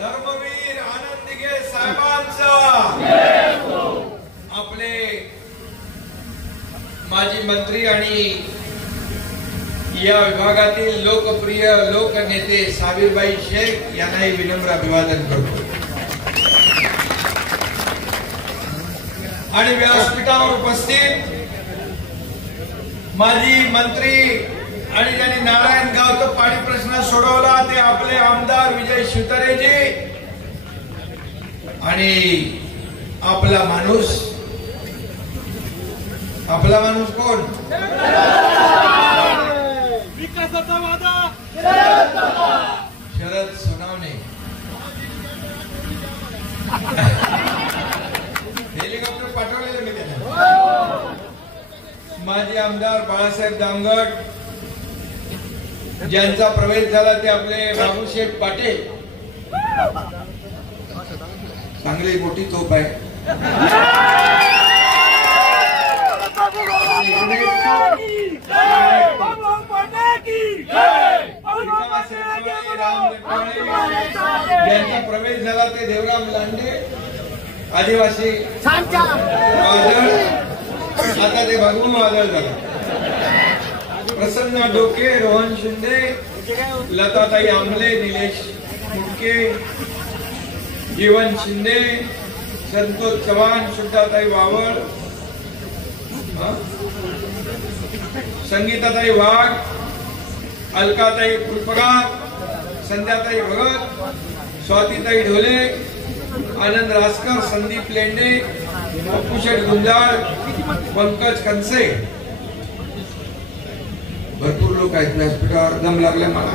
धर्मवीर आनंद दिघे साहेबांचा, आपले माजी मंत्री आणि या विभागातील लोकप्रिय लोकनेते साबिरबाई शेख यांनाही विनम्र अभिवादन करतो। आणि व्यासपीठावर उपस्थित माजी मंत्री आणि ज्यांनी नारायणगावचा पाणी प्रश्न सोडवला ते आपले आमदार विजय शिवतारेजी आणि आपला माणूस कोण? विकासाचा वादा शरद सोनवणे। हेलिकॉप्टर पाठवलेलं मी त्यांना। माजी आमदार बाळासाहेब दांगट ज्यांचा प्रवेश झाला ते आपले बाबूशेठ पाटील, चांगली मोठी तोप आहे। ज्यांचा प्रवेश झाला ते देवराम लांडे आदिवासी वादळ, आता ते भगवून वादळ झालं। प्रसन्न डोके, रोहन शिंदे, लताताई आंबले, निलेश मुटके, जीवन शिंदे, संतोष चव्हाण, शुद्धाताई वावळ, संगीताताई वाघ, अलकाताई फुलपगार, संध्याताई भगत, स्वातीताई ढोले, आनंद रासकर, संदीप लेंडे, अपुशेठ गुंजाळ, पंकज खनसे, भरपूर लोक आहेत व्यासपीठावर। दम लागले मला।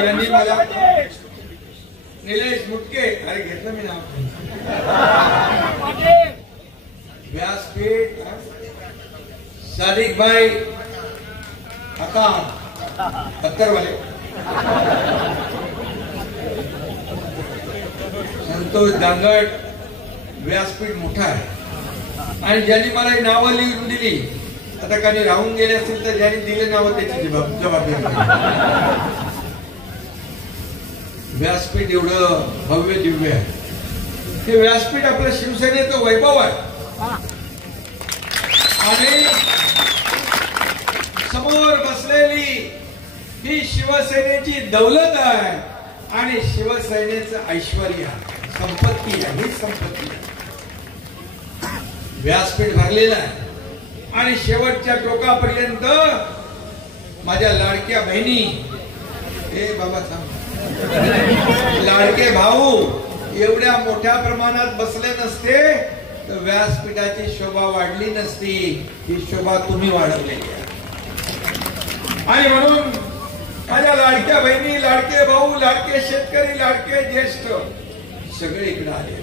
यांनी मला निलेश मुटके, अरे घेतलं मी नाव, व्यासपीठ सादिक भाई अत्तरवाले, संतोष दांगट, व्यासपीठ मोठा आहे। आणि ज्यांनी मला ही नावं लिहून दिली, आता काही राहून गेले असतील तर ज्यांनी दिले नाव त्याची जबाबदारी। व्यासपीठ एवढं भव्य दिव्य आहे। हे व्यासपीठ आपल्या शिवसेनेचं वैभव आहे आणि समोर बसलेली ही शिवसेनेची दौलत आहे आणि शिवसेनेचं ऐश्वर्य आहे, संपत्ती आहे, ही संपत्ती आहे। व्यासपीठ भरलेलं आहे आणि शेवटच्या टोकापर्यंत माझ्या लाडक्या बहिणी, हे बाबा सांग, लाडके भाऊ एवढ्या मोठ्या प्रमाणात बसले नसते तर व्यासपीठाची शोभा वाढली नसती। ही शोभा तुम्ही वाढवलेली आहे आणि म्हणून माझ्या लाडक्या बहिणी, लाडके भाऊ, लाडके शेतकरी, लाडके ज्येष्ठ सगळे इकडे आले।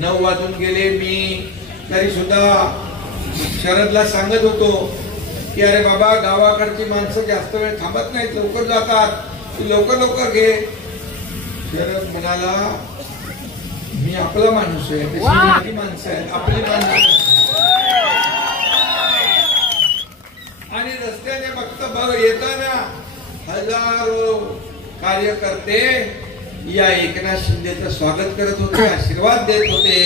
9 वाजून गेले, मी तरी सुद्धा शरदला सांगत होतो की अरे बाबा, गावाकडची माणसं जास्त वेळ थांबत नाहीत, लवकर जातात, लवकर घे। शरद म्हणाला, मी आपला माणूस आहे, तशी माझी माणसं आहेत, आपली माणसं। आणि रस्त्याने फक्त येताना हजारो कार्यकर्ते या एकनाथ शिंदेचं स्वागत करत होते, आशीर्वाद देत होते।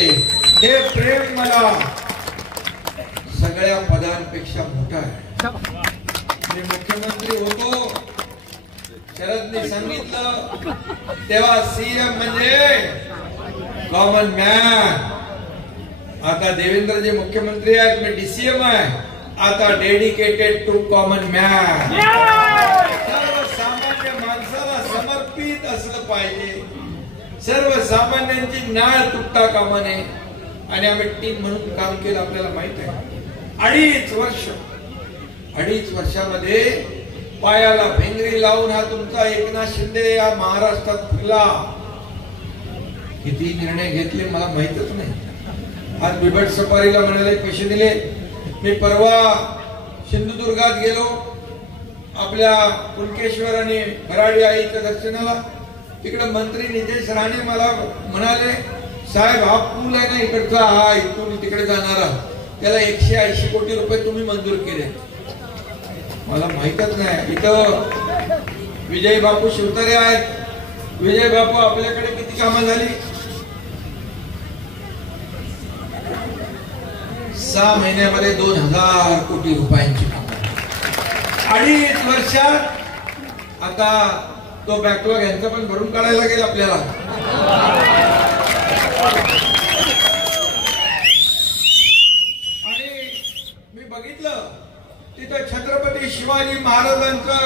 हे प्रेम मला सगळ्या पदांपेक्षा मोठं आहे। मी मुख्यमंत्री होतो, शरदने सांगितलं तेव्हा सीएम म्हणजे कॉमन मॅन। आता देवेंद्रजी मुख्यमंत्री आहेत, मी डीसीएम आहे, आता डेडिकेटेड टू कॉमन मॅन। सर्वसामान्य माणसाला समर्पित असलं पाहिजे, सर्वसामान्यांची नाळ तुटता कामा नये। आणि आम्ही टीम म्हणून काम केलं, आपल्याला माहित आहे। 2.5 वर्षामध्ये पायाला भेंगरी लावून हा तुमचा एकनाथ शिंदे या महाराष्ट्रात फिरला। किती निर्णय घेतले मला माहितच नाही। आज बिबट सफारीला म्हणाले पैसे दिले। मी परवा सिंधुदुर्गात गेलो, आपल्या कुणकेश्वर आणि भराडी आईच्या दर्शनाला। तिकडे मंत्री नितेश राणे मला म्हणाले, साहेब हा पूल आहे ना इकडचा, हा इथून तिकडे जाणारा, त्याला 180 कोटी रुपये तुम्ही मंजूर केले। मला माहितच नाही. इथं विजय बापू शिवतारे आहेत. विजय बापू, आपल्याकडे किती कामं झाली? 6 महिन्यामध्ये 2000 कोटी रुपयांची कामं. 2.5 वर्षात आता तो बॅकलॉग यांचा पण भरून काढायला लागेल आपल्याला. आणि मी बघितलं तिथं छत्रपती शिवाजी महाराजांचं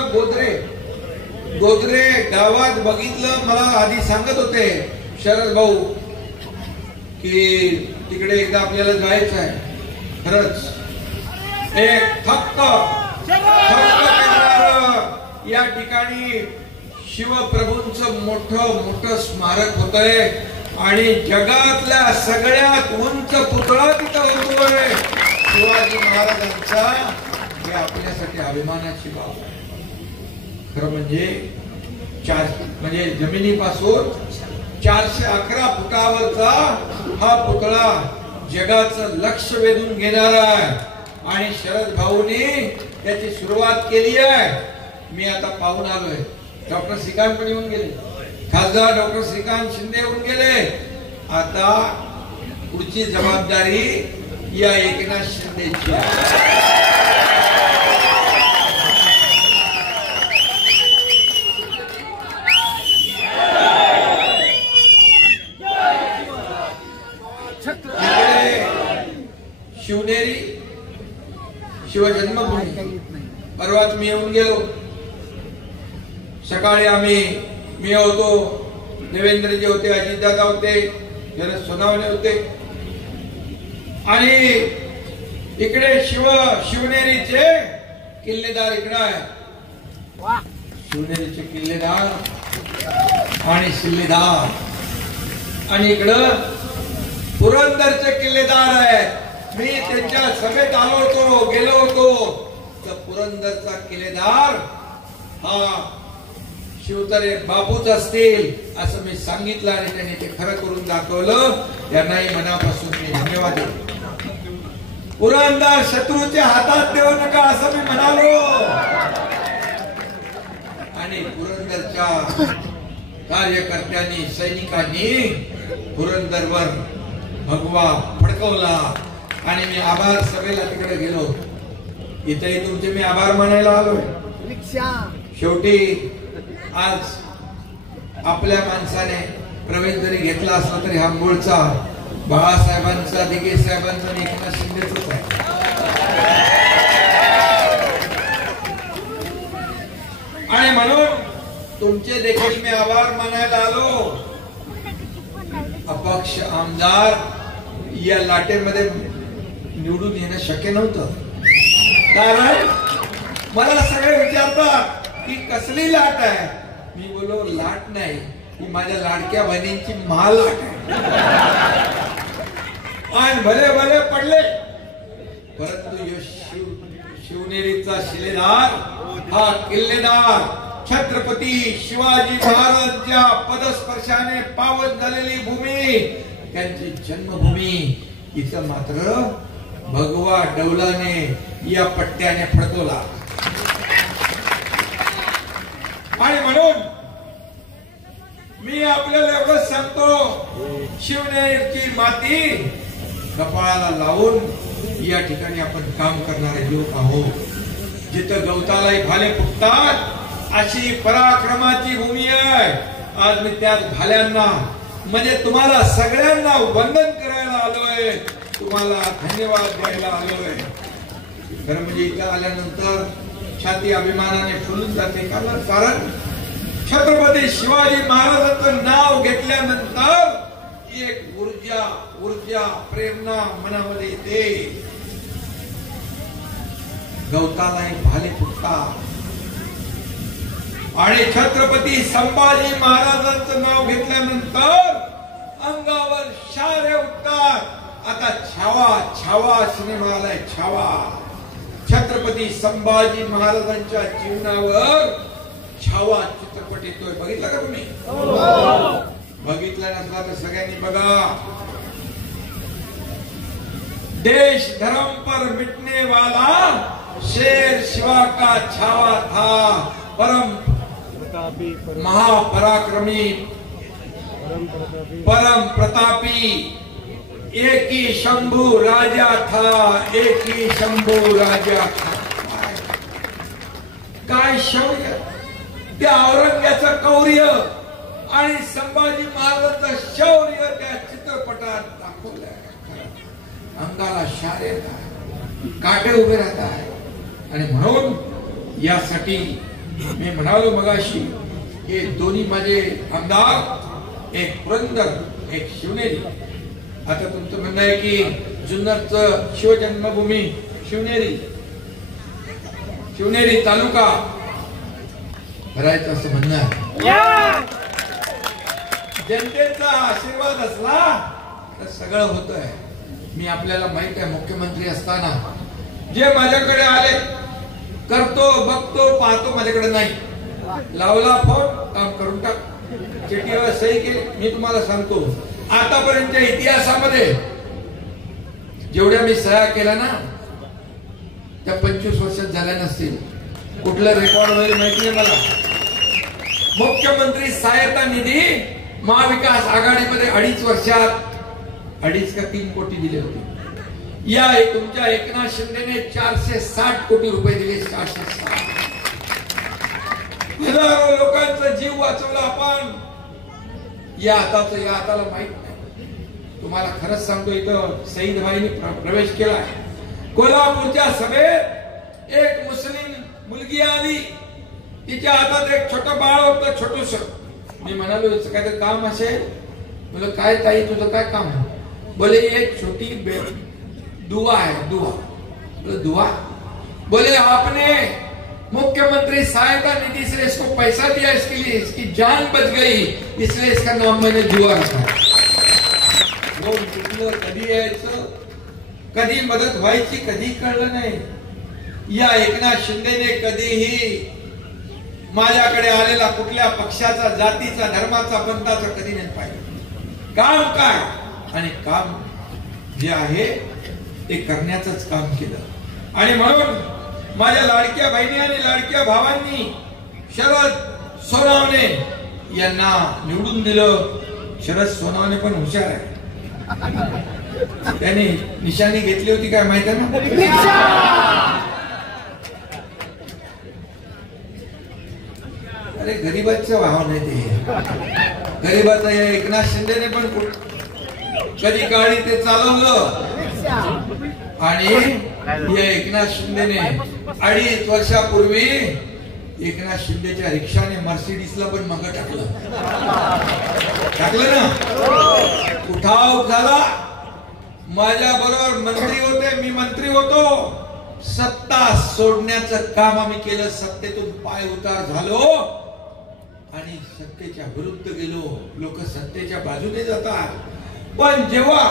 गोदरे गावात बघितलं. मला आधी सांगत होते शरद भाऊ की तिकडे एकदा आपल्याला जायचं आहे. खरंच एक थक्क या ठिकाणी शिवप्रभूंचं मोठं स्मारक होतंय आणि जगातल्या सगळ्यात उंच पुतळा तिथं होतोय शिवाजी महाराजांचा. हे आपल्यासाठी अभिमानाची बाब आहे. खरं म्हणजे जमिनीपासून 411 फुटावरचा हा पुतळा जगाचं लक्ष वेधून घेणारा आहे आणि शरद भाऊनी त्याची सुरुवात केली आहे. मी आता पाहून आलोय. डॉक्टर श्रीकांत पण येऊन गेले, खासदार डॉक्टर श्रीकांत शिंदे येऊन गेले. आता पुढची जबाबदारी या एकनाथ शिंदेची आहे. शिवनेरी शिवजन्मभूमी परवाच मी येऊन गेलो. सकाळी मी होतो, देवेंद्रजी होते, अजितदादा होते, शरद सोनावणे होते आणि इकडे शिवनेरीचे किल्लेदार इकडे आहे. शिवनेरीचे किल्लेदार आणि शिल्लेदार आणि इकडं पुरंदरचे किल्लेदार आहेत. मी त्यांच्या सभेत गेलो होतो तर पुरंदरचा किल्लेदार हा शिवतारे बापूच असतील असं मी सांगितलं आणि त्यांनी ते खरं करून दाखवलं. त्यांनाही मनापासून मी धन्यवाद देतो. पुरंदर शत्रूच्या हातात देऊ नका असं मी म्हणालो आणि पुरंदरच्या कार्यकर्त्यांनी सैनिकांनी पुरंदरवर भगवा फडकवला आणि मी आभार सभेला तिकडे गेलो. इथेही तुमचे मी आभार मानायला आलोय. शेवटी आज आपल्या माणसाने प्रवेश जरी घेतला असला तरी हा मूळचा बाळासाहेबांचा, दिघे साहेबांचा आणि एकनाथ शिंदेचाच आहे. आणि म्हणून तुमचे देखील मी आभार मानायला आलो. अपक्ष आमदार या लाटेमध्ये निवडून येणं शक्य नव्हतं. कारण मला सगळे विचारतात की कसली लाट आहे. मी बोलो लाट नाही, ही माझ्या लाडक्या बहिणींची महालाट आहे. आणि भले पडले परंतु शिवनेरीचा शिलेदार हा किल्लेदार छत्रपती शिवाजी महाराजांच्या पदस्पर्शाने पावन झालेली भूमी, त्यांची जन्मभूमी, इथं मात्र भगवा डौलाने या पट्ट्याने फडकवला. आणि म्हणून मी आपल्याला एवढंच सांगतो, शिवनेरीची माती कपाळाला लावून या ठिकाणी आपण काम करणारे लोक आहोत. जिथं गवतालाही भाले फुटतात अशी पराक्रमाची भूमी आहे. आज मी त्याच भाल्यांना म्हणजे तुम्हाला सगळ्यांना वंदन करायला आलोय, तुम्हाला धन्यवाद द्यायला आलोय. खरं म्हणजे इथं आल्यानंतर छाती अभिमानाने फुलून जाते. कारण छत्रपती शिवाजी महाराजांचं नाव घेतल्यानंतर एक ऊर्जा प्रेरणा मनामध्ये येते. गवतालाही भाले फुटतात आणि छत्रपती संभाजी महाराजांचं नाव घेतल्यानंतर अंगावर शारे उठतात. आता छावा सिनेमा आलाय. छावा छत्रपती संभाजी महाराजांच्या जीवनावर छावा चित्रपट येतोय. बघितला का तुम्ही? बघितला नसला तर सगळ्यांनी बघा. देश धर्म पर मिटने वाला शेर शिवा का छावा था, परम महापराक्रमी परम प्रतापी, एक ही शंभू राजा था, एक ही शंभू राजा था. काय शौर्य, त्या औरंग्याचं कौर्य आणि संभाजी महाराजांचं शौर्य त्या चित्रपटात दाखवलंय. अंगाला शार येत आहे, काटे उभे राहत आहे. आणि म्हणून यासाठी मी म्हणालो मगाशी, हे दोन्ही माझे आमदार, एक पुरंदर एक शिवनेरी. आता तुमचं म्हणणं आहे की जुन्नरचं शिवजन्मभूमी शिवनेरी तालुका भरायचं असं म्हणणं आहे. जनतेचा आशीर्वाद असला तर सगळं होतंय. मी आपल्याला माहित आहे, मुख्यमंत्री असताना जे माझ्याकडे आले, करतो बघतो पाहतो, माझ्याकडे नाही, लावला फोन काम करून टाक, चिठ्ठीवर सही केली. मी तुम्हाला सांगतो, आतापर्यंतच्या इतिहासामध्ये जेवढ्या मी सह्या केल्या ना, त्या 25 वर्षात झाल्या नसतील. कुठलं रेकॉर्ड वगैरे माहिती नाही मला. मुख्यमंत्री सहायता निधी महाविकास आघाडीमध्ये 2.5 वर्षात 2.5 का 3 कोटी दिले होते. या तुमच्या एकनाथ शिंदेने 460 कोटी रुपये दिले. 460. हजारो लोकांचा जीव वाचवला आपण. या हाताला माहित नाही. तुम्हाला खरंच सांगतो, इथं सईद भाईनी प्रवेश केलाय. कोल्हापूरच्या सभेत एक मुस्लिम मुलगी आली, तिच्या हातात एक छोटं बाळ होतं, छोटूस. मी म्हणालो, काहीतरी काम असेल. बोले काय ताई, तुझं काय काम आहे? बोले एक छोटी दुआ है. बोले दुआ? बोले आपने मुख्यमंत्री सहायता निधि से इसको पैसा दिया, इसके लिए इसकी जान बच गई, इसलिए इसका नाम मैंने दुआ रखा. कधी यायचं, कधी मदत व्हायची, कधी कळलं नाही. या एकनाथ शिंदेने कधीही माझ्याकडे आलेला कुठल्या पक्षाचा, जातीचा, धर्माचा, पंथाचा कधी नाही पाहिजे. काम काय आणि काम जे आहे ते करण्याचंच काम केलं. आणि म्हणून माझ्या लाडक्या बहिणी आणि लाडक्या भावांनी शरद सोनवणे यांना निवडून दिलं. शरद सोनवणे पण हुशार आहे. त्यांनी निशाणी घेतली होती काय माहिती आहे ना? अरे गरीबाचं भाव नाही ते. गरीबाचा या एकनाथ शिंदेने पण कधी काळी ते चालवलं. आणि या एकनाथ शिंदेने 2.5 वर्षापूर्वी एकनाथ शिंदेच्या रिक्षाने मर्सिडीजला पण मागं टाकलं ना. उठाव झाला. माझ्या बरोबर मंत्री होते, मी मंत्री होतो. सत्ता सोडण्याचं काम आम्ही केलं. सत्तेतून पाय उतार झालो आणि सत्तेच्या विरुद्ध गेलो. लोक सत्तेच्या बाजूने जातात, पण जेव्हा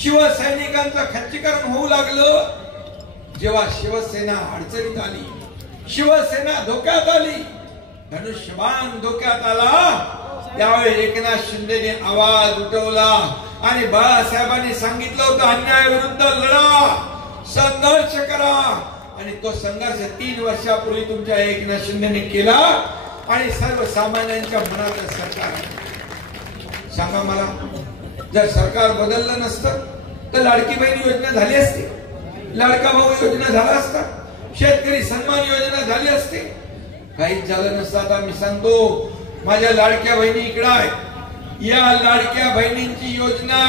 शिवसैनिकांचं खच्चीकरण होऊ लागलं, जेव्हा शिवसेना अडचणीत आली, शिवसेना धोक्यात आली, धनुष्यबाण धोक्यात आला, त्यावेळी एकनाथ शिंदेने आवाज उठवला आणि बाळासाहेबांनी सांगितलं होतं, अन्यायाविरुद्ध लढा, संघर्ष करा. आणि तो संघर्ष 3 वर्षापूर्वी तुमच्या एकनाथ शिंदेने केला. आणि सर्वसामान्यांच्या मनात सरकार. सांगा मला, जर सरकार बदललं नसतं तर लाडकी बहीण योजना झाली असती, लाडका भाऊ योजना झाला असता, शेतकरी सन्मान योजना झाली असती. काहीच झालं नसतं. आता मी सांगतो, माझ्या लाडक्या बहिणी इकडे आहेत. या लाडक्या बहिणींची योजना,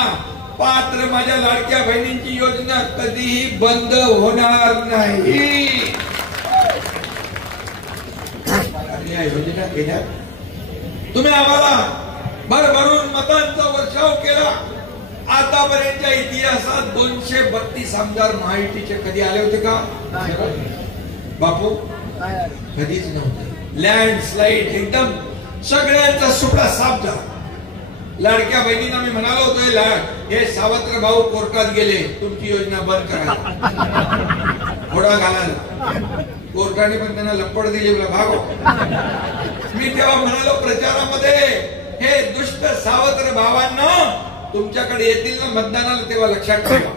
पात्र माझ्या लाडक्या बहिणींची योजना कधीही बंद होणार नाही. या योजना केल्या, तुम्ही आम्हाला भरभरून मतांचा वर्षाव केला. आतापर्यंतच्या इतिहासात 232 आमदार महायुतीचे कधी आले होते का बापू? कधीच नव्हते. लँडस्लाइड एकदम सगळ्यांचा सुपडा साफ झाला. लाडक्या बहिणींना मी म्हणालो होतो, हे सावत्र भाऊ कोर्टात गेले, तुमची योजना बंद करा, घोडा घालायला. कोर्टाने पण त्यांना लपड दिली, भागो. मी तेव्हा म्हणालो प्रचारामध्ये, हे दुष्ट सावत्र भावांना तुमच्याकडे येतील ना मतदानाला, तेव्हा लक्षात ठेवा.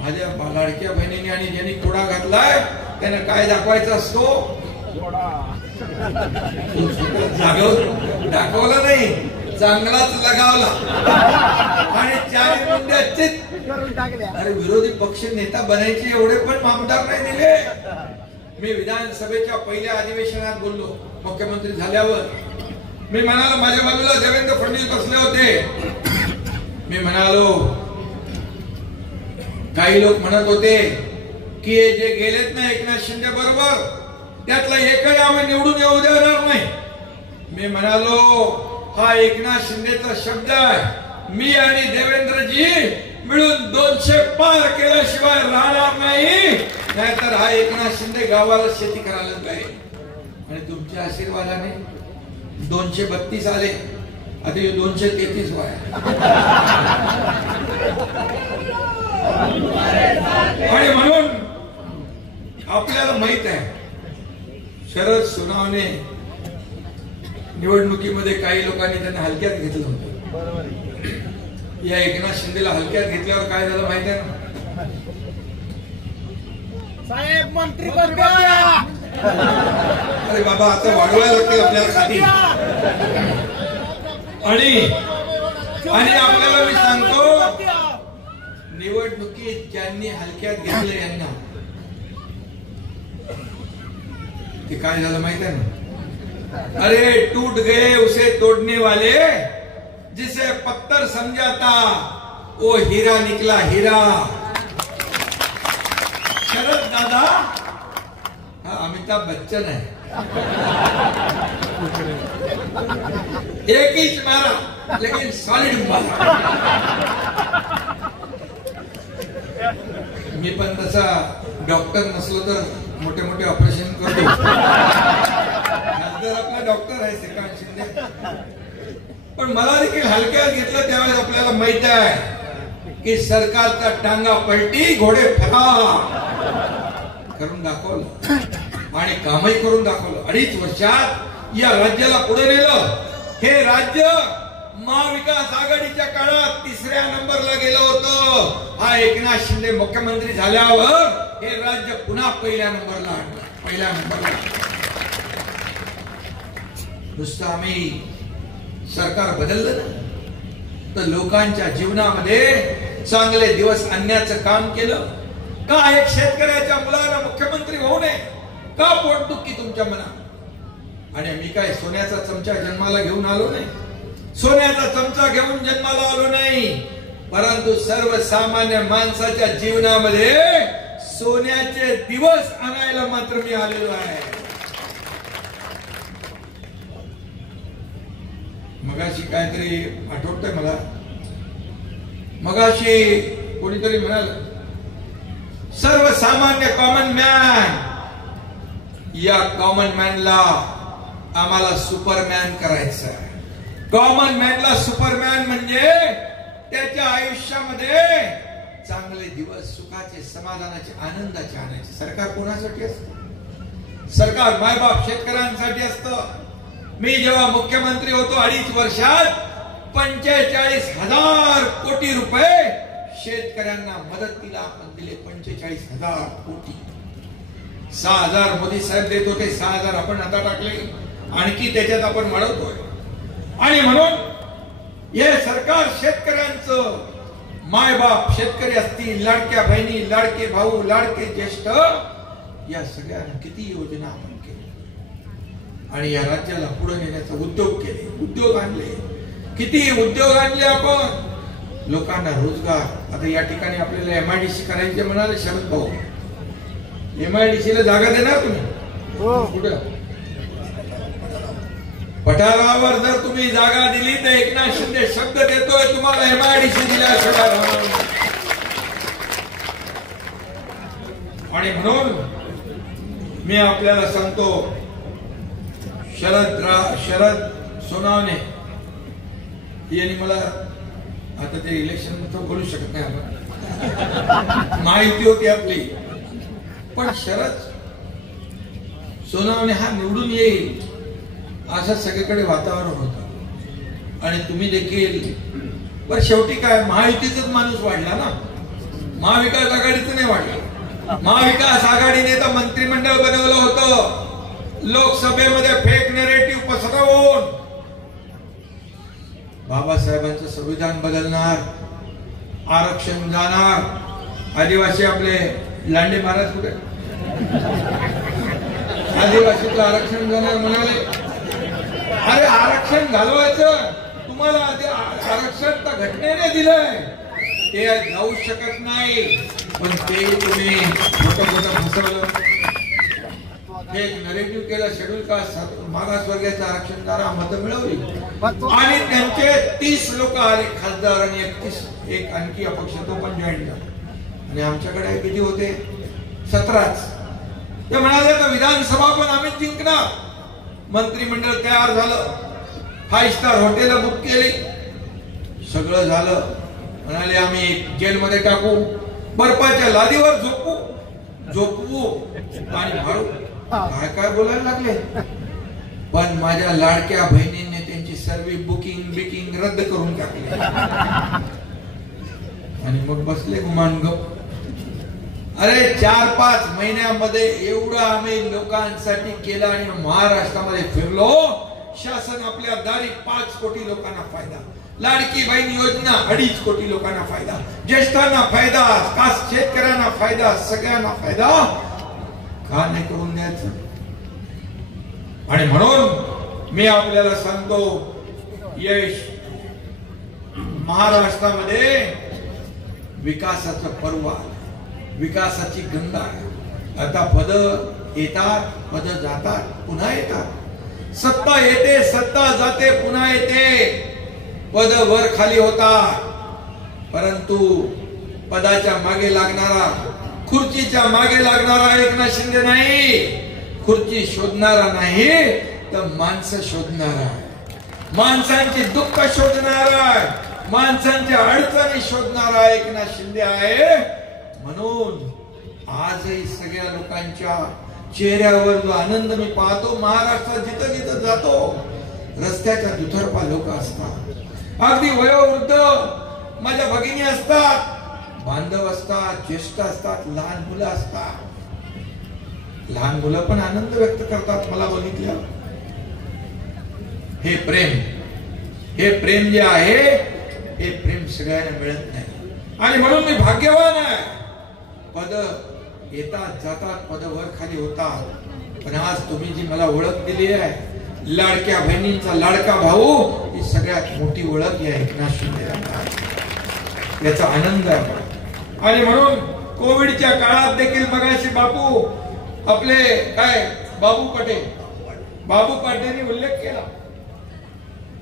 माझ्या लाडक्या बहिणीने आणि ज्यांनी घोडा घातलाय त्याने काय दाखवायचा असतो? दाखवला नाही, चांगलाच लगावला आणि चार मुंड्याचे अरे विरोधी पक्ष नेता बनायचे एवढे पण आमदार नाही दिले. मी विधानसभेच्या पहिल्या अधिवेशनात बोललो, मुख्यमंत्री झाल्यावर मी म्हणालो, माझ्या बाजूला देवेंद्र फडणवीस बसले होते. मी म्हणालो, काही लोक म्हणत होते की हे जे गेलेत ना एकनाथ शिंदे बरोबर, त्यातला एकही आम्ही निवडून येऊ देणार नाही. मी म्हणालो, हा एकनाथ शिंदेचा शब्द आहे. मी आणि देवेंद्रजी मिळून 200 पार केल्याशिवाय राहणार नाही, नाहीतर हा एकनाथ शिंदे गावाला शेती करायला जाईल. आणि तुमच्या आशीर्वादाने 232 आले, आता 233 व्हाय. आणि म्हणून आपल्याला माहित आहे, शरद सोनवणे निवडणुकीमध्ये काही लोकांनी त्यांना हलक्यात घेतलं होतं. या एकनाथ शिंदेला हलक्यात घेतल्यावर काय झालं माहित आहे ना? साहेब मंत्री अरे बाबा, आता वाढवायला लागते आपल्याला खाती. आणि आपल्याला मी सांगतो, निवडणुकीत ज्यांनी हलक्यात घेतलं यांना ते काय झालं माहित आहे ना? अरे टूट गए उसे तोड़ने वाले, जिसे पत्थर समझा था वो हीरा निकला हीरा. शरद दादा हा अमिताभ बच्चन है, एक ही मारा लेकिन सॉलिड मारा. मी पण तसा डॉक्टर नसलो तर मोठे मोठे ऑपरेशन करतो. खासदार आपला डॉक्टर आहे श्रीकांत शिंदे, पण मला देखील हलक्यात घेतलं. त्यावेळेस आपल्याला माहित आहे की सरकारचा टांगा पलटी घोडे फरार करून दाखवलं आणि कामही करून दाखवलं. 2.5 वर्षात या राज्याला पुढे नेलं. हे राज्य महाविकास आघाडीच्या काळात 3ऱ्या नंबरला गेलं होतं. हा एकनाथ शिंदे मुख्यमंत्री झाल्यावर हे राज्य पुन्हा पहिल्या नंबरला आणलं. पहिल्या नंबरला नुसतं आम्ही सरकार बदललं ना, तर लोकांच्या जीवनामध्ये चांगले दिवस आणण्याचं काम केलं. का एक शेतकऱ्याच्या मुलाला मुख्यमंत्री होऊ नये? का पोटदुखी तुमच्या मनात? आणि मी काय सोन्याचा चमचा जन्माला घेऊन आलो नाही, सोन्याचा चमचा घेऊन जन्माला आलो नाही, परंतु सर्वसामान्य माणसाच्या जीवनामध्ये सोन्याचे दिवस आणायला मात्र मी आलेलो आहे. मगाशी काहीतरी आठवतंय मला, मगाशी कोणीतरी म्हणाल सर्वसामान्य कॉमन मॅन, या कॉमन मॅनला आम्हाला सुपरमॅन करायचं आहे. कॉमन मॅनला सुपरमॅन म्हणजे त्याच्या आयुष्यामध्ये चांगले दिवस, सुखाचे, समाधानाचे, आनंदाचे आणायचे. सरकार कोणासाठी असतं? सरकार मायबाप शेतकऱ्यांसाठी असतं. मी जेव्हा मुख्यमंत्री होतो 2.5 वर्षात 45,000 कोटी रुपये शेतकऱ्यांना मदतीला आपण दिले. 45,000 कोटी. 6,000 मोदी साहेब देत होते, 6,000 आपण आता टाकले, आणखी त्याच्यात आपण वाढवतोय. आणि म्हणून हे सरकार शेतकऱ्यांचं, मायबाप शेतकरी असतील, लाडक्या बहिणी, लाडके भाऊ, लाडके ज्येष्ठ, या सगळ्यांना किती योजना आपण केली आणि या राज्याला पुढे नेण्याचा उद्योग केले, उद्योग आणले. किती उद्योग आणले आपण, लोकांना रोजगार. आता या ठिकाणी आपल्याला MIDC करायचे म्हणाले शरद भाऊ, MIDC ला जागा देणार तुम्ही? कुठं? पठारावर जर तुम्ही जागा दिली तर एकनाथ शिंदे शब्द देतोय तुम्हाला MIDC दिल्याशिवाय. आणि म्हणून मी आपल्याला सांगतो, शरद सोनवणे यांनी मला, आता ते इलेक्शन तर बोलू शकत नाही आपण, माहिती होती आपली, पण शरद सोनवणे हा निवडून येईल असं सगळीकडे वातावरण होतं. आणि तुम्ही देखील, पण शेवटी काय महायुतीचाच माणूस वाढला ना, महाविकास आघाडीचं नाही वाढला. महाविकास आघाडीने तर मंत्रिमंडळ मंत्रिमंडळ बनवलं होतं लोकसभेमध्ये फेक नरेटिव्ह पसरवून बाबासाहेबांचं संविधान बदलणार, आरक्षण जाणार। आदिवासी आपले लांडे महाराज कुठे? आदिवासीचं आरक्षण जाणार म्हणाले। अरे आरक्षण घालवायचं तुम्हाला, आरक्षण तर घटनेने दिलंय, ते जाऊ शकत नाही, पण ते तुम्ही मोठं मोठं फसवलं, एक नरेटिव्ह केलं, शेड्यूल कास्ट मागासवर्गीयाचं आरक्षण द्वारा मतं मिळवली आणि त्यांचे 30 लोक आले खासदार आणि 31 एक आणखी अपक्ष तो पण जॉईन झाला आणि आमच्याकडे किती होते? 17च। ते म्हणाले तर विधानसभा पण आम्ही जिंकणार। मंत्रिमंडळ तयार झालं, 5 स्टार हॉटेल बुक केली, सगळं झालं। म्हणाले आम्ही जेलमध्ये टाकू, बर्फाच्या लादीवर झोपवू आणि मारू, काय काय बोलायला लागले। पण माझ्या लाडक्या बहिणींनी त्यांची सर्व बुकिंग रद्द करून टाकली आणि मग बसले गुमान गप। अरे 4-5 महिन्यामध्ये एवढं आम्ही लोकांसाठी केलं आणि महाराष्ट्रामध्ये फिरलो। शासन आपल्या दारी 5 कोटी लोकांना फायदा, लाडकी बहीण योजना 2.5 कोटी लोकांना फायदा, ज्येष्ठांना फायदा, खास शेतकऱ्यांना फायदा, सगळ्यांना फायदा, का नाही करून द्यायचं? आणि म्हणून मी आपल्याला सांगतो, यश महाराष्ट्रामध्ये विकासाचं पर्व आहे, विकासाची गंगा आहे। आता पद येतात, पद जातात, पुन्हा येतात, सत्ता येते, सत्ता जाते, पुन्हा येते, पद वर खाली होतात, परंतु पदाच्या मागे लागणारा, खुर्चीच्या मागे लागणारा एकनाथ शिंदे नाही, खुर्ची शोधणारा नाही तर माणसं शोधणारा आहे, माणसांची दुःख शोधणारा आहे, माणसांच्या अडचणी शोधणारा एकनाथ शिंदे आहे। म्हणून आजही सगळ्या लोकांच्या चेहऱ्यावर जो आनंद मी पाहतो, महाराष्ट्रात जिथं जिथं जातो रस्त्याच्या दुतर्फा लोक असतात, अगदी वयोवृद्ध माझ्या भगिनी असतात, बांधव असतात, ज्येष्ठ असतात, लहान मुलं असतात। लहान मुलं पण आनंद व्यक्त करतात मला बघितलं। हे प्रेम जे आहे हे प्रेम सगळ्यांना मिळत नाही आणि म्हणून मी भाग्यवान आहे। पद येतात जातात, पद वर खाली होतात, पण आज तुम्ही जी मला ओळख दिली आहे, लाडक्या बहिणींचा लाडका भाऊ, ही सगळ्यात मोठी ओळख या एकनाथ शिंदे यांना, याचा आनंद आहे। आणि म्हणून कोविडच्या काळात देखील मगाशी बापू आपले काय बाबू पाटेंनी उल्लेख केला,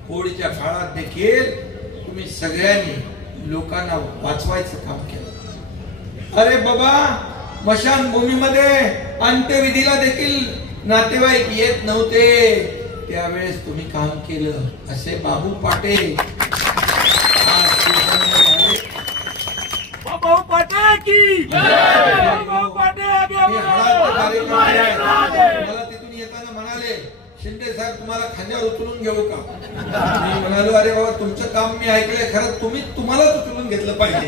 कोविडच्या काळात देखील तुम्ही सगळ्यांनी लोकांना वाचवायचं काम केलं। अरे बाबा, स्मशानभूमीमध्ये अंत्यविधीला देखील नातेवाईक येत नव्हते, त्यावेळेस तुम्ही काम केलं, असे बाबू पाटे बाबू पाटे की बाबू पाटे मला तिथून येताना म्हणाले, शिंदे साहेब तुम्हाला खांद्यावर उचलून घेऊ का? मी म्हणालो अरे बाबा तुमचं काम मी ऐकलंय, खरं तुम्हालाच उचलून घेतलं पाहिजे।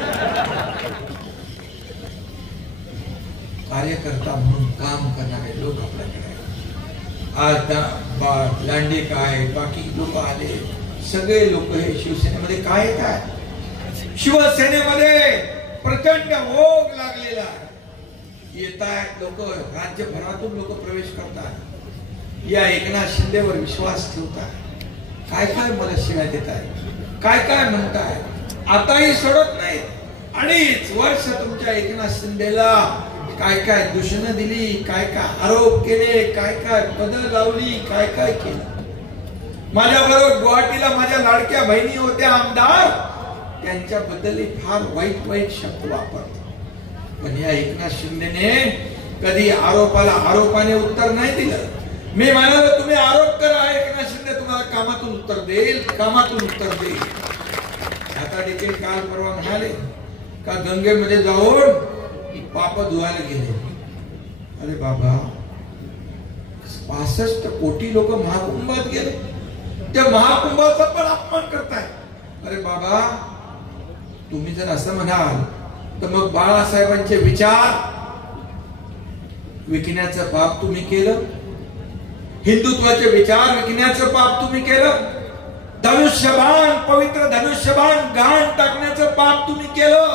कार्यकर्ता म्हणून काम करणारे लोक आपल्याकडे आज लांडे काय, बाकी लोक आले, सगळे लोक हे शिवसेनेमध्ये काय येतात, शिवसेनेमध्ये प्रचंड ओघ लागलेला आहे, येतात लोक, राज्यभरातून लोक प्रवेश करतात, या एकनाथ शिंदेवर विश्वास ठेवतात, काय काय मला शिव्या देतात, काय काय म्हणताय, आताही सोडत नाही। 2.5 वर्ष तुमच्या एकनाथ शिंदेला काय काय दूषणं दिली, काय काय आरोप केले, काय काय पद लावली, काय काय केलं। माझ्या बरोबर गुवाहाटीला माझ्या लाडक्या बहिणी होत्या आमदार, त्यांच्याबद्दल फार वाईट शब्द वापरतात, पण या एकनाथ शिंदेने कधी आरोपाने उत्तर नाही दिलं। मी म्हणालो तुम्ही आरोप करा, एकनाथ शिंदे तुम्हाला कामातून उत्तर देईल। आता देखील काल परवा म्हणाले का गंगेमध्ये जाऊन पाप धुवायला गेले। अरे बाबा, 65 कोटी लोक महाकुंभात गेले, त्या महाकुंभाचा पण अपमान करताय। अरे बाबा, तुम्ही जर असं म्हणाल तर मग बाळासाहेबांचे विचार विकण्याचं पाप तुम्ही केलं, हिंदुत्वाचे विचार विकण्याचं पाप तुम्ही केलं, धनुष्यबाण पवित्र धनुष्यबाण घाण टाकण्याचं पाप तुम्ही केलं.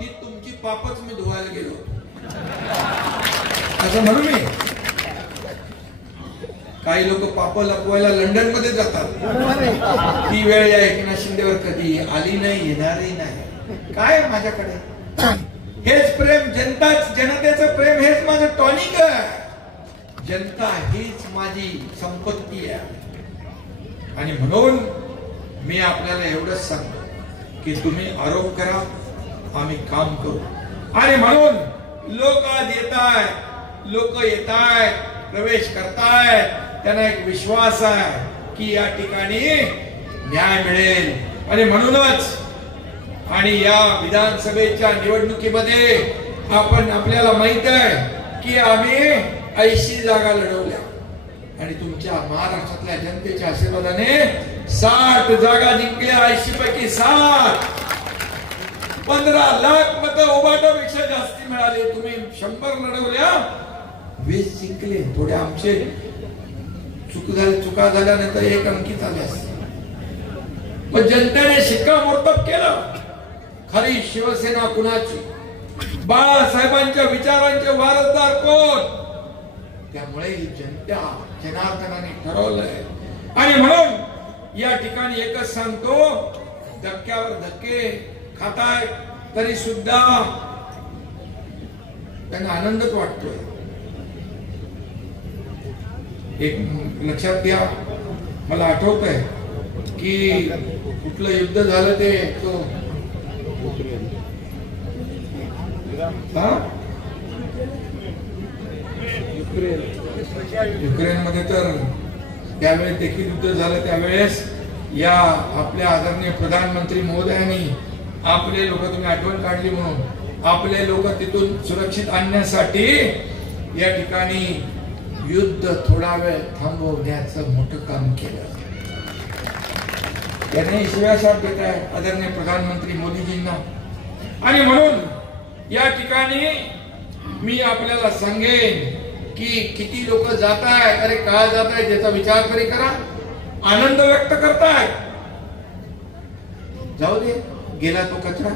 ही तुमची पापच मी धुवायला गेलो असं म्हणू मी. काही लोक पाप लपवायला लंडन मध्ये जातात. ती वेळ या एकनाथ शिंदेवर कधी आली नाही, येणारही नाही. काय माझ्याकडे हेच प्रेम, जनतेचं प्रेम हेच माझं टॉनिक आहे. जनता हीच माझी संपत्ती आहे. आणि म्हणून मी आपल्याला एवढंच सांगतो की तुम्ही आरोप करा, आम्ही काम करू. आणि म्हणून लोक आज येतायत, प्रवेश करतायत. त्यांना एक विश्वास आहे की या ठिकाणी न्याय मिळेल. आणि म्हणूनच आणि या विधानसभेच्या निवडणुकीमध्ये आपल्याला माहित आहे की आम्ही 80 जागा लढवल्या आणि तुमच्या महाराष्ट्रातल्या जनतेच्या आशीर्वादाने 60 जागा जिंकल्या. 80 पैकी 60. 15 लाख मतं उबाटापेक्षा जास्ती मिळाली. तुम्ही 100 लढवल्या, 20 जिंकले. थोडे आमचे चुका झाल्यानंतर 1 अंकी झाले असते. पण जनतेने शिक्कामोर्तब केलं. खरी शिवसेना कुणाची, बाळासाहेबांच्या विचारांचे वारसदार कोण, त्यामुळे जनार्दनाने ठरवलंय. आणि म्हणून या ठिकाणी एकच सांगतो, धक्क्यावर धक्के खाताय तरी सुद्धा त्यांना आनंदच वाटतोय. एक लक्षात घ्या, मला आठवत आहे की कुठलं युद्ध झालं ते युक्रेन मध्ये, तर त्यावेळेस देखील युद्ध झालं. त्यावेळेस या आपल्या आदरणीय प्रधानमंत्री महोदयांनी आपले लोक, तुम्ही आठवण काढली म्हणून, आपले लोक तिथून सुरक्षित आणण्यासाठी या ठिकाणी युद्ध थोडा वेळ थांबवण्याचं मोठं काम केलं. त्याने शिवाशाप देत आहे आदरणीय प्रधानमंत्री मोदीजींना. आणि म्हणून या ठिकाणी मी आपल्याला सांगेन की किती लोक जात आहेत, अरे काय जात आहे त्याचा विचार तरी करा. आनंद व्यक्त करताय, जाऊ दे, गेला तो कचरा,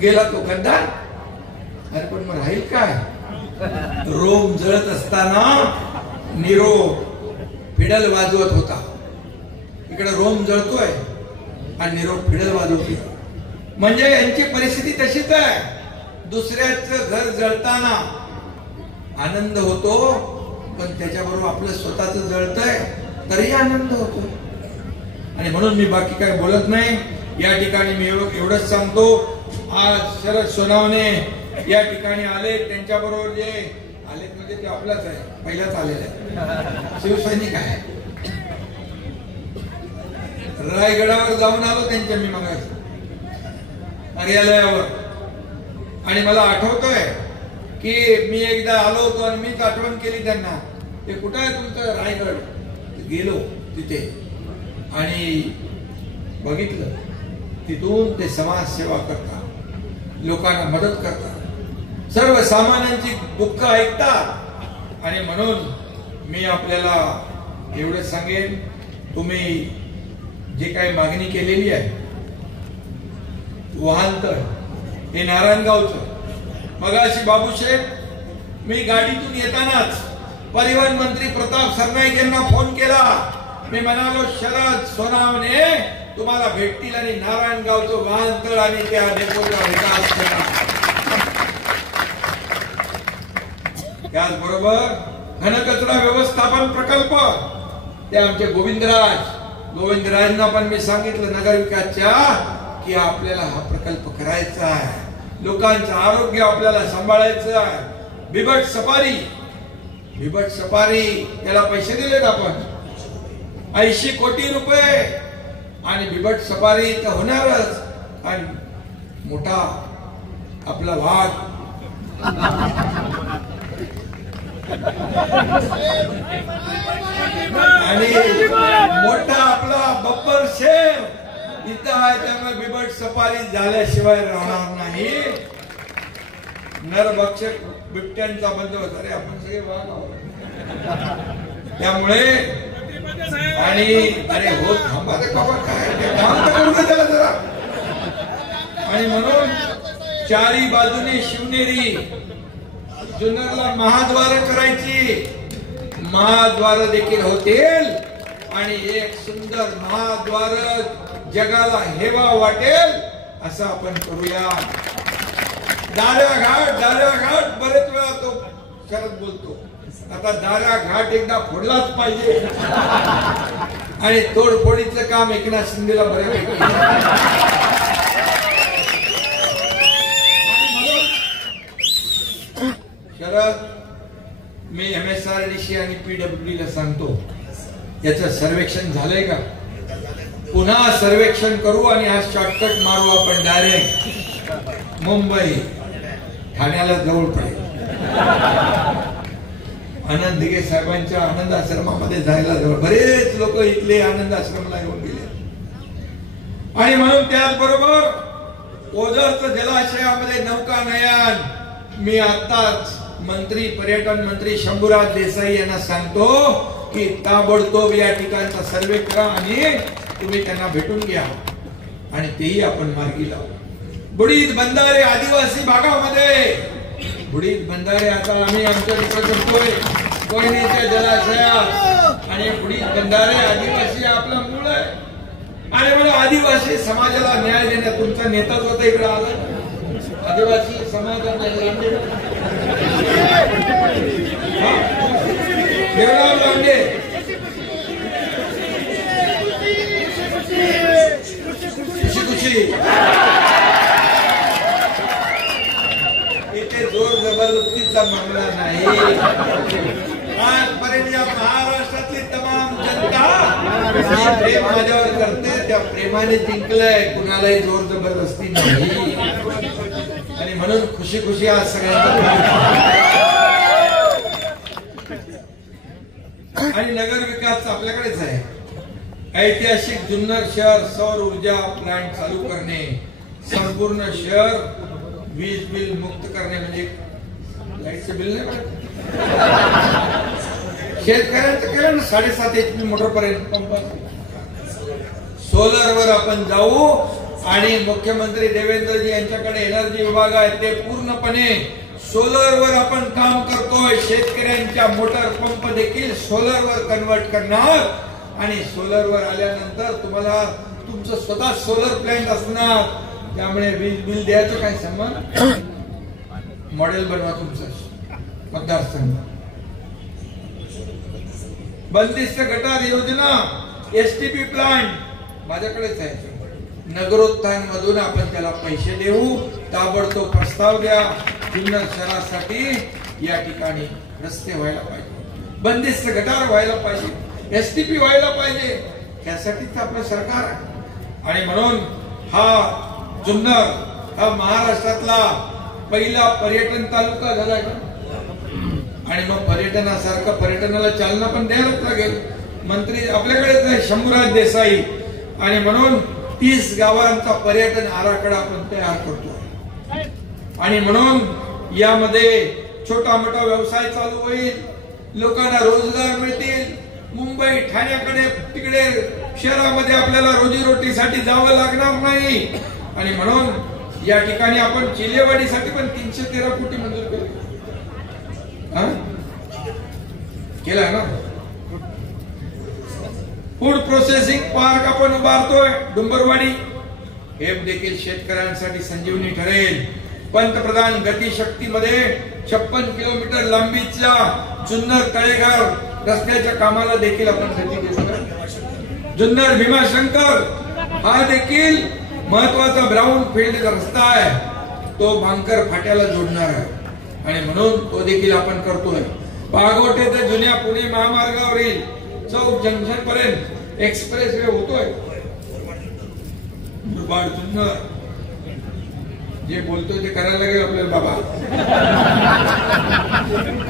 गेला तो गद्दार. अरे पण मग राहील काय? रोम जळत असताना नीरो फिडल वाजवत होता. इकडे रोम जळतोय आणि नीरो फिडल वाजवतोय. म्हणजे यांची परिस्थिती तशीच आहे. दुसऱ्याचं घर जळताना आनंद होतो, पण त्याच्याबरोबर आपलं स्वतःच जळतंय तरी आनंद होतो. आणि म्हणून मी बाकी काय बोलत नाही. या ठिकाणी मी एवढंच सांगतो, आज शरद सोनवणे या ठिकाणी आले. त्यांच्या बरोबर जे आलेत म्हणजे ते आपलाच आहे, पहिलाच आलेला आहे, शिवसैनिक आहे. रायगडावर जाऊन आलो त्यांच्या मी मग कार्यालयावर. आणि मला आठवतंय की मी एकदा आलो होतो आणि मीच आठवण केली त्यांना, ते कुठं आहे तुमचं रायगड. गेलो तिथे आणि बघितलं, तिथून ते समाजसेवा करतात, लोकांना मदत करतात, सर्वसामान्यांची दुःख ऐकतात. आणि म्हणून मी आपल्याला एवढंच सांगेन, तुम्ही जे काही मागणी केलेली आहे वाहनतळ हे नारायणगावचं, मगाशी बाबूशेठ, मी गाडीतून येतानाच परिवहन मंत्री प्रताप सरनाईक यांना फोन केला. मी म्हणालो शरद सोनवणे तुम्हाला भेटतील आणि नारायणगावचं वाहनतळ आणि त्या डेपोचा विकास करा. त्याचबरोबर घनकचरा व्यवस्थापन प्रकल्प, ते आमचे गोविंदराजांना पण मी सांगितलं नगरविकासच्या की आपल्याला हा प्रकल्प करायचा आहे, लोकांचं आरोग्य आपल्याला सांभाळायचं आहे. बिबट सफारी त्याला पैसे दिलेत आपण 80 कोटी रुपये. आणि बिबट सफारी तर होणारच, आणि मोठा आपला वाघ आणि मोठा आपला बब्बर शेर इथं आहे. त्यामुळे बिबट सफारी झाल्याशिवाय राहणार नाही. नरभक्षक बिबट्यांचा बंदोबस्त, अरे आपण सगळे वाघ आहोत. त्यामुळे आणि अरे हो थांबा रे बाबा, काय काम तर करू दे त्याला जरा. आणि म्हणून चारी बाजूने शिवनेरी, जुन्नरला महाद्वार करायची, महाद्वार देखील होतील आणि एक सुंदर महाद्वार जगाला हेवा वाटेल असं आपण करूया. दाऱ्या घाट बरेच वेळा तो शरद बोलतो, आता दाऱ्या घाट एकदा फोडलाच पाहिजे आणि तोडफोडीचं काम एकनाथ शिंदेला बऱ्यापैकी. शरद, मी MSRDC आणि PWD ला सांगतो, याचं सर्वेक्षण झालंय का? पुन्हा सर्वेक्षण करू आणि हा शॉर्टकट मारू आपण डायरेक्ट मुंबई ठाण्याला जवळ पडेल. आनंद दिघे साहेबांच्या आनंद आश्रमामध्ये जायला जवळ, बरेच लोक इथले आनंद आश्रमला येऊन गेले. आणि म्हणून त्याचबरोबर ओझरचं जलाशयामध्ये नौकानयन, मी आताच पर्यटन मंत्री शंभूराज देसाई यांना सांगतो की ताबडतोब या ठिकाणचा सर्वे करा आणि तुम्ही त्यांना भेटून घ्या आणि तेही आपण मार्गी लावू. बुडीत बंधारे आदिवासी भागामध्ये, बुडीत बंधारे आता आम्ही आमच्या तिकडे करतोय कोयनेच्या जलाशयात, आणि बुडीत बंधारे आदिवासी आपला मूळ आहे. आणि म्हणून आदिवासी समाजाला न्याय देण्यात तुमचा नेताच होता इकडे आला. आदिवासी समाजाला लांडे खुशी इथे जोर जबरदस्तीचा मामला नाही. आजपर्यंत या महाराष्ट्रातली तमाम जनता प्रेम माझ्यावर करते, त्या प्रेमाने जिंकलंय, कुणालाही जोर जबरदस्ती नाही. आणि म्हणून खुशी आज सगळ्यांचा. आणि नगर विकास आपल्याकडेच आहे. ऐतिहासिक जुन्नर शहर सौर ऊर्जा प्लांट चालू करणे, संपूर्ण शहर वीज बिल मुक्त करणे, म्हणजे लाईटचं बिल नाही पडत. शेतकऱ्यांचं केलं ना 7.5 HP मोटर पर्यंत पंप. सोलरवर आपण जाऊ आणि मुख्यमंत्री देवेंद्रजी यांच्याकडे एनर्जी विभाग आहे, ते पूर्णपणे सोलरवर आपण काम करतोय. शेतकऱ्यांच्या मोटर पंप देखील सोलरवर कन्वर्ट करणार आणि सोलरवर आल्यानंतर तुम्हाला तुमचं स्वतः सोलर प्लॅन्ट असणार, त्यामुळे वीज बिल द्यायचं काय संबंध. मॉडेल बनवा तुमचं मतदारसंघ. बंदिस्त गटार योजना, STP प्लांट माझ्याकडेच आहे. नगरोत्थान मधून आपण त्याला पैसे देऊ, ताबडतोब प्रस्ताव द्या. जुन्नर शहरासाठी या ठिकाणी रस्ते व्हायला पाहिजे, बंदिस्त गटार व्हायला पाहिजे, STP व्हायला पाहिजे, त्यासाठीच आपलं सरकार आहे. आणि म्हणून हा जुन्नर हा महाराष्ट्रातला पहिला पर्यटन तालुका झालाय का. आणि मग पर्यटनासारखं पर्यटनाला चालना पण द्यायलाच लागेल. मंत्री आपल्याकडेच आहे शंभूराज देसाई, आणि म्हणून 30 गावांचा पर्यटन आराखडा आपण तयार करतो. आणि म्हणून यामध्ये छोटा मोठा व्यवसाय चालू होईल, लोकांना रोजगार मिळतील. मुंबई ठाण्याकडे तिकडे शहरामध्ये आपल्याला रोजीरोटीसाठी जावं लागणार नाही. आणि म्हणून या ठिकाणी आपण चिलेवाडीसाठी पण 313 कोटी मंजूर केला ना. फूड प्रोसेसिंग पार्क आपण उभारतोय डुंबरवाडी, हे देखील शेतकऱ्यांसाठी संजीवनी ठरेल. पंतप्रधान गतिशक्तीमध्ये 56 किलोमीटर लांबीच्या जुन्नर तळेगाव रस्त्याच्या कामाला देखील आपण गती देतो. जुन्नर भीमाशंकर हा देखील महत्वाचा ब्राऊन फील्डचा रस्ता आहे, तो भांकर फाट्याला जोडणार आहे आणि म्हणून तो देखील आपण करतोय. पागोटे ते जुन्या पुणे महामार्गावरील चौक जंक्शन पर्यंत एक्सप्रेस वे होतोय. जुन्नर जे बोलतोय ते करायला लागेल आपल्याला बाबा,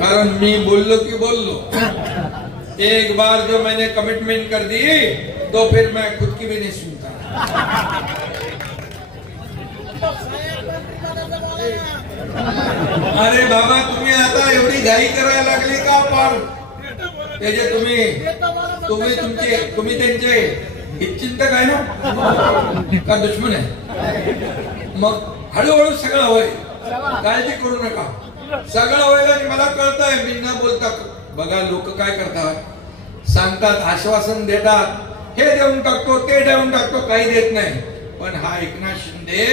कारण मी बोललो की बोललो. एक बार जो मैंने कमिटमेंट कर दी तो फिर मैं खुद की भी नहीं सुनता. अरे बाबा तुम्ही आता एवढी घाई करायला लागली का? पार त्याचे तुम्ही त्यांचे हितचिंतक आहे ना का दुश्मन आहे? मग हळूहळू सगळं होय, काळजी करू नका, सगळं होईल. आणि मला कळतंय मी न बोलता बघा लोक काय करतात, सांगतात, आश्वासन देतात, हे देऊन टाकतो ते देऊन टाकतो, काही देत नाही. पण हा एकनाथ शिंदे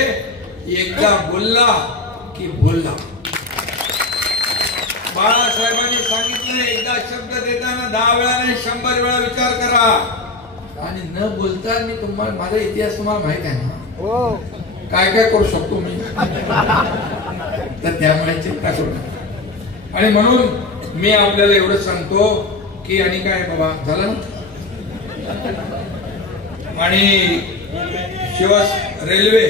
एकदा बोलला की बोलला. बाळासाहेबांनी सांगितलं एकदा शब्द देताना 10 वेळा नाही 100 वेळा विचार करा. आणि न बोलता मी तुम्हाला माझा इतिहास तुम्हाला माहित आहे ना, काय काय करू शकतो मी, तर त्यामुळे चिंता करू नका. आणि म्हणून मी आपल्याला एवढं सांगतो की आणि काय बाबा झालं ना. आणि शिवास रेल्वे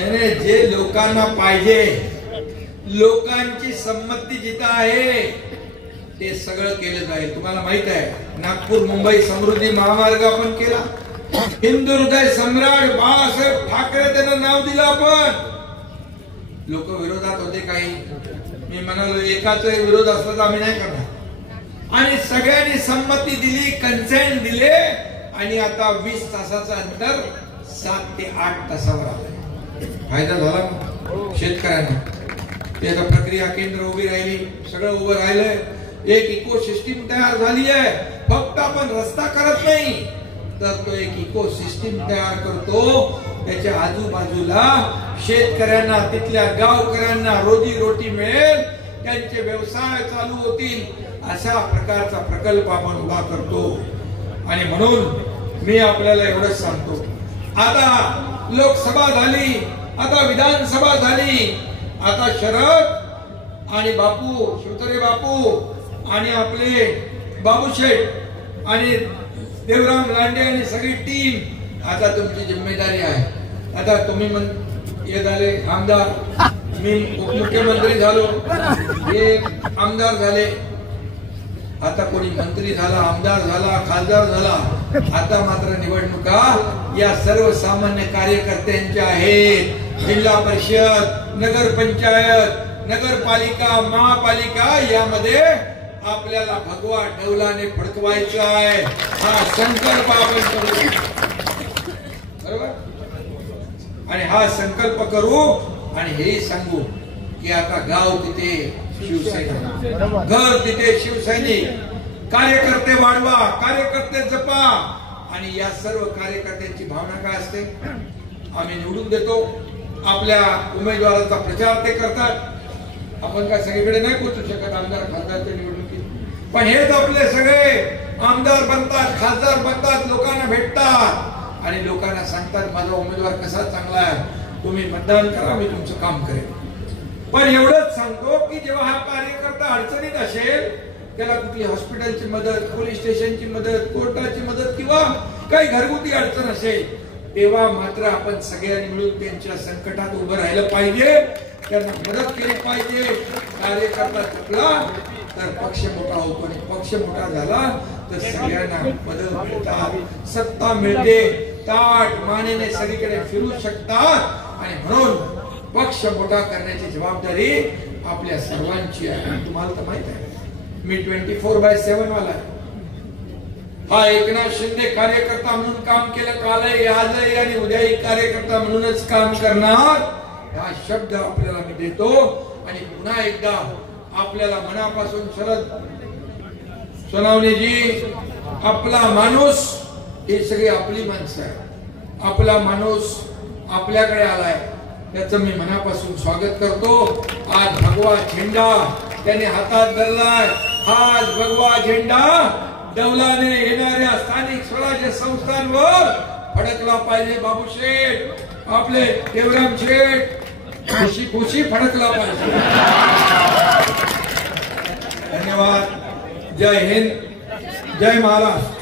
नाही, जे लोकांना पाहिजे, लोकांची संमती जिथं आहे ते सगळं केलं जाईल. तुम्हाला माहित आहे नागपूर मुंबई समृद्धी महामार्ग आपण केला. हिंदू हृदय सम्राट बाळासाहेब ठाकरे त्यांना नाव दिलं आपण. लोक विरोधात होते काही, मी म्हणालो एकाचा विरोध असला तर आम्ही नाही करणार. आणि सगळ्यांनी संमती दिली, कन्सेंट दिले. आणि आता 20 तासाचं अंतर 7 ते 8 तासावर आलंय. फायदा झाला शेतकऱ्यांना. ते आता प्रक्रिया केंद्र उभी राहिली, सगळं उभं राहिलंय, एक इको सिस्टीम तयार झाली आहे. फक्त आपण रस्ता करत नाही तर तो एक इको सिस्टीम तयार करतो. त्याच्या आजूबाजूला शेतकऱ्यांना, तिथल्या गावकऱ्यांना रोजी रोटी मिळेल, त्यांचे व्यवसाय चालू होतील, अशा प्रकारचा प्रकल्प आपण उभा करतो. आणि म्हणून मी आपल्याला एवढंच सांगतो, आता लोकसभा झाली, आता विधानसभा झाली, आता शरद आणि बापू, शिवतरे बापू आणि आपले बाबूशेठ आणि देवराम लांडे आणि सगळी टीम, आता तुमची जिम्मेदारी आहे. आता तुम्ही हे झाले आमदार, मी उपमुख्यमंत्री झालो, हे आमदार झाले, आता कोणी मंत्री झाला, आमदार झाला, खासदार झाला. आता मात्र निवडणुका या सर्वसामान्य कार्यकर्त्यांच्या आहेत. जिल्हा परिषद, नगर पंचायत, नगरपालिका, महापालिका यामध्ये आपल्याला भगवा डौलाने फडकवायचा आहे. हा संकल्प आपण करू, बरोबर. आणि हा संकल्प करू आणि हे सांगू की आता गाव तिथे शिवसैनिक, घर तिथे शिवसैनिक, कार्यकर्ते वाढवा, कार्यकर्ते जपा. आणि या सर्व कार्यकर्त्यांची भावना काय असते, आम्ही निवडून देतो, आपल्या उमेदवाराचा प्रचार ते करतात. आपण काय सगळीकडे नाही पोहोचू शकत आमदार खासदारच्या निवडणुकीत, पण हेच आपले सगळे आमदार बनतात, खासदार बनतात, लोकांना भेटतात आणि लोकांना सांगतात माझा उमेदवार कसा चांगला आहे, तुम्ही मतदान करा, मी तुमचं काम करेन. पण एवढंच सांगतो की जेव्हा हा कार्यकर्ता अडचणीत असेल, त्याला कुठली हॉस्पिटलची मदत, पोलीस स्टेशनची मदत, कोर्टाची मदत किंवा काही घरगुती अडचण असेल, तेव्हा मात्र आपण सगळ्यांनी मिळून त्यांच्या संकटात उभं राहिलं पाहिजे, त्यांना मदत केली पाहिजे. कार्यकर्ता चुकला तर पक्ष मोठा होतो आणि पक्ष मोठा झाला तर सगळ्यांना मदत मिळतात, सत्ता मिळते, ताट मानेने सगळीकडे फिरू शकतात. आणि म्हणून पक्ष मोठा करण्याची जबाबदारी आपल्या सर्वांची आहे. तुम्हाला तर माहित आहे मी 24/7 वाला आहे. हा एकनाथ शिंदे कार्यकर्ता म्हणून काम केलं, कालही आजही आणि उद्याही कार्यकर्ता म्हणूनच काम करणार, हा शब्द आपल्याला मी देतो. आणि पुन्हा एकदा आपल्याला मनापासून शरद सोनावणेजी, आपला माणूस, ही सगळी आपली माणसं आहे, आपला माणूस आपल्याकडे आलाय, त्याचं मी मनापासून स्वागत करतो. आज भगवा झेंडा त्याने हातात धरलाय. आज भगवा झेंडा डौलाने येणाऱ्या स्थानिक स्वराज्य संस्थांवर फडकला पाहिजे. बाबूशेठ, आपले देवराम शेठ, खुशी खुशी फडकला पाहिजे. धन्यवाद. जय हिंद, जय महाराष्ट्र.